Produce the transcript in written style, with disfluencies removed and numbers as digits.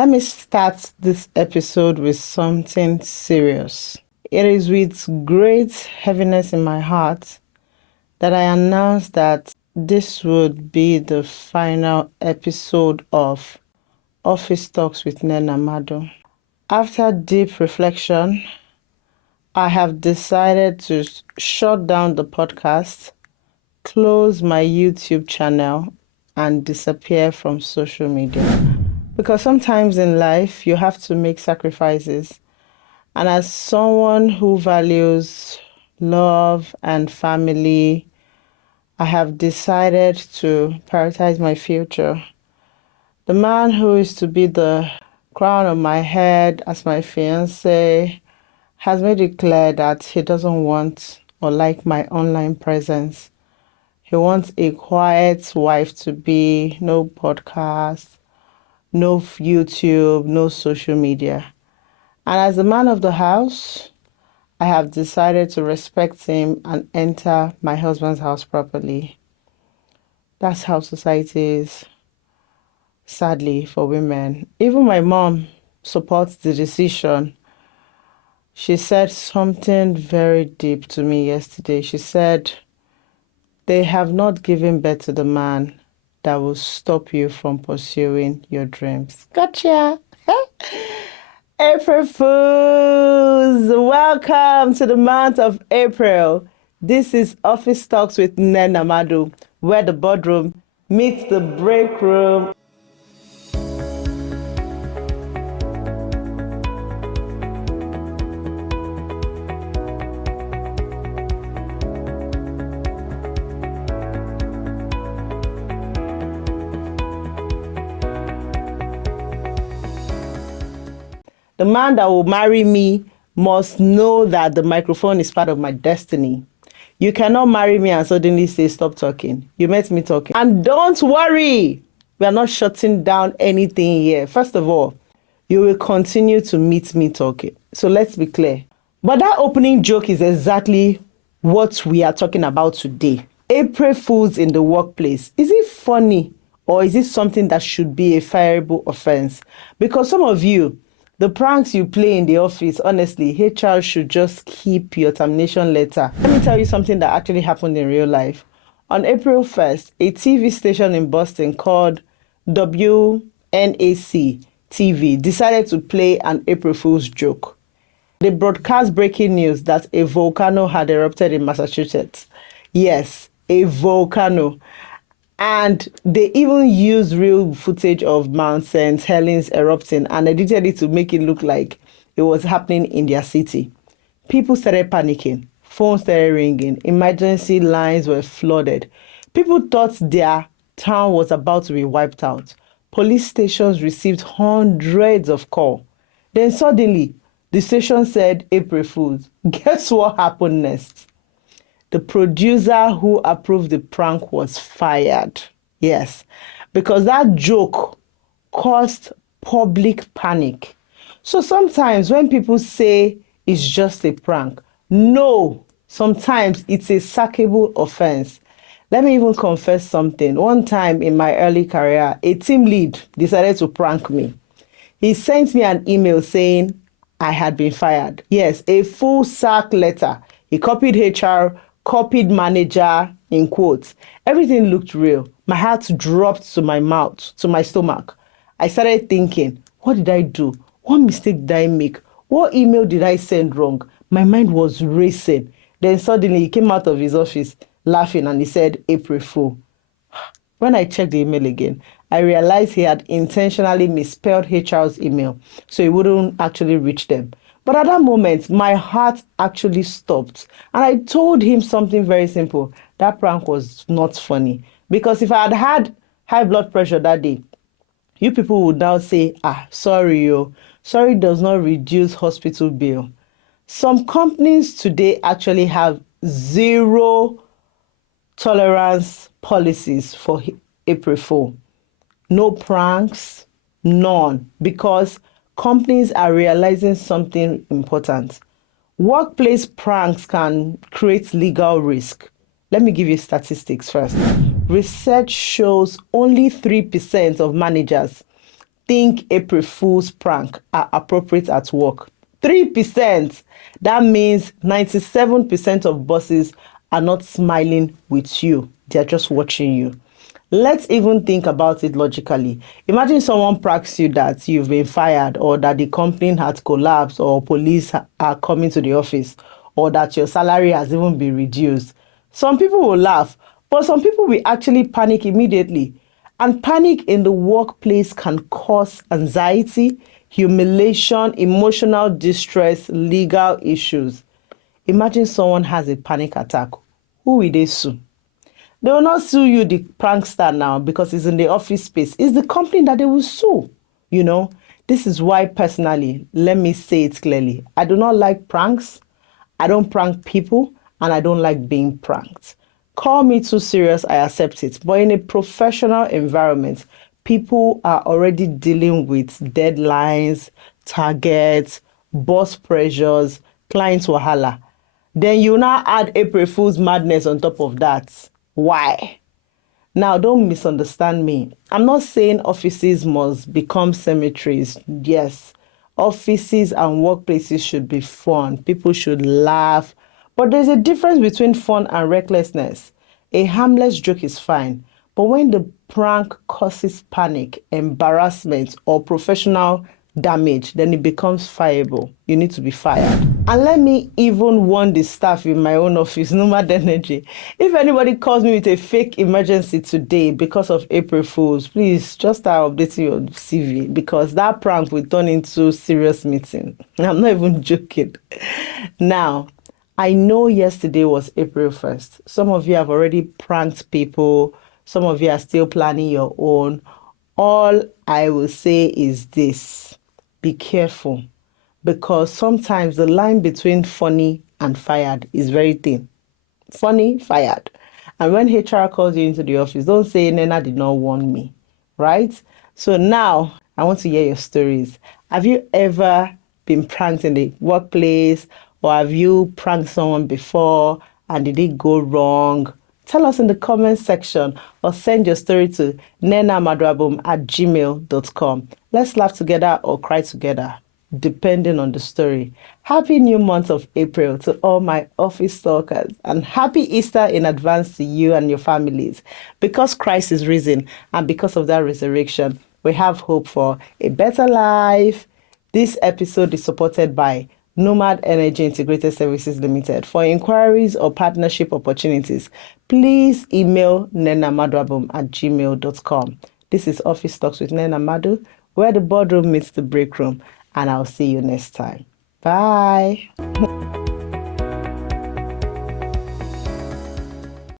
Let me start this episode with something serious. It is with great heaviness in my heart that I announce that this would be the final episode of Office Talks with Nnenna Madu. After deep reflection, I have decided to shut down the podcast, close my YouTube channel, and disappear from social media. Because sometimes in life, you have to make sacrifices. And as someone who values love and family, I have decided to prioritize my future. The man who is to be the crown of my head as my fiancé has made it clear that he doesn't want or like my online presence. He wants a quiet wife to be, no podcast, no YouTube, no social media. And as the man of the house, I have decided to respect him and enter my husband's house properly. That's how society is, sadly, for women. Even my mom supports the decision. She said something very deep to me yesterday. She said, they have not given birth to the man that will stop you from pursuing your dreams. Gotcha. April Fools! Welcome to the month of April. This is Office Talks with Nnenna Madu, where the boardroom meets the break room. The man that will marry me must know that the microphone is part of my destiny. You cannot marry me and suddenly say, stop talking. You met me talking. And don't worry, we are not shutting down anything here. First of all, you will continue to meet me talking. So let's be clear. But that opening joke is exactly what we are talking about today. April Fools in the workplace. Is it funny or is it something that should be a fireable offense? Because some of you, the pranks you play in the office, honestly, HR should just keep your termination letter. Let me tell you something that actually happened in real life. On April 1st, a TV station in Boston called WNAC TV decided to play an April Fool's joke. They broadcast breaking news that a volcano had erupted in Massachusetts. Yes, a volcano. And they even used real footage of Mount St. Helens erupting and edited it to make it look like it was happening in their city. People started panicking. Phones started ringing. Emergency lines were flooded. People thought their town was about to be wiped out. Police stations received hundreds of calls. Then suddenly, the station said, April Fools. Guess what happened next? The producer who approved the prank was fired. Yes, because that joke caused public panic. So sometimes when people say it's just a prank, no, sometimes it's a sackable offense. Let me even confess something. One time in my early career, a team lead decided to prank me. He sent me an email saying I had been fired. Yes, a full sack letter. He copied HR, copied manager in quotes. Everything looked real. My heart dropped to my mouth, to my stomach. I started thinking, what did I do? What mistake did I make? What email did I send wrong? My mind was racing. Then suddenly he came out of his office laughing and he said, April Fool. When I checked the email again, I realized he had intentionally misspelled HR's email so it wouldn't actually reach them. But at that moment, my heart actually stopped. And I told him something very simple. That prank was not funny. Because if I had had high blood pressure that day, you people would now say, sorry, yo. Sorry does not reduce hospital bill. Some companies today actually have zero tolerance policies for April Fool. No pranks, none. Because companies are realizing something important. Workplace pranks can create legal risk. Let me give you statistics first. Research shows only 3% of managers think April Fool's prank are appropriate at work? 3%. That means 97% of bosses are not smiling with you. They're just watching you. Let's even think about it logically. Imagine someone pranks you that you've been fired, or that the company had collapsed, or police are coming to the office, or that your salary has even been reduced. Some people will laugh, but some people will actually panic immediately. And panic in the workplace can cause anxiety, humiliation, emotional distress, legal issues. Imagine someone has a panic attack. Who will they sue? They will not sue you, the prankster, now, because it's in the office space. It's the company that they will sue. You know, this is why, personally, let me say it clearly, I do not like pranks. I don't prank people, and I don't like being pranked. Call me too serious, I accept it. But in a professional environment, people are already dealing with deadlines, targets, boss pressures, clients wahala. Then you now add April Fool's madness on top of that. Why? Now, don't misunderstand me. I'm not saying offices must become cemeteries. Yes, offices and workplaces should be fun. People should laugh. But there's a difference between fun and recklessness. A harmless joke is fine. But when the prank causes panic, embarrassment, or professional damage, then it becomes fireable. You need to be fired. And let me even warn the staff in my own office, Nnenna Madu. If anybody calls me with a fake emergency today because of April Fools, please just start updating your CV, because that prank will turn into serious meeting. I'm not even joking. Now, I know yesterday was April 1st. Some of you have already pranked people. Some of you are still planning your own. All I will say is this: be careful, because sometimes the line between funny and fired is very thin. Funny, fired. And when HR calls you into the office, don't say Nnenna did not warn me, right? So now I want to hear your stories. Have you ever been pranked in the workplace, or have you pranked someone before and did it go wrong? Tell us in the comment section, or send your story to nnennamadwabum@gmail.com. Let's laugh together or cry together, depending on the story. Happy new month of April to all my office stalkers, and happy Easter in advance to you and your families. Because Christ is risen, and because of that resurrection, we have hope for a better life. This episode is supported by Nomad Energy Integrated Services Limited. For inquiries or partnership opportunities, please email nnennamadwabum@gmail.com. This is Office Talks with Nnenna Madu, where the boardroom meets the break room, and I'll see you next time. Bye.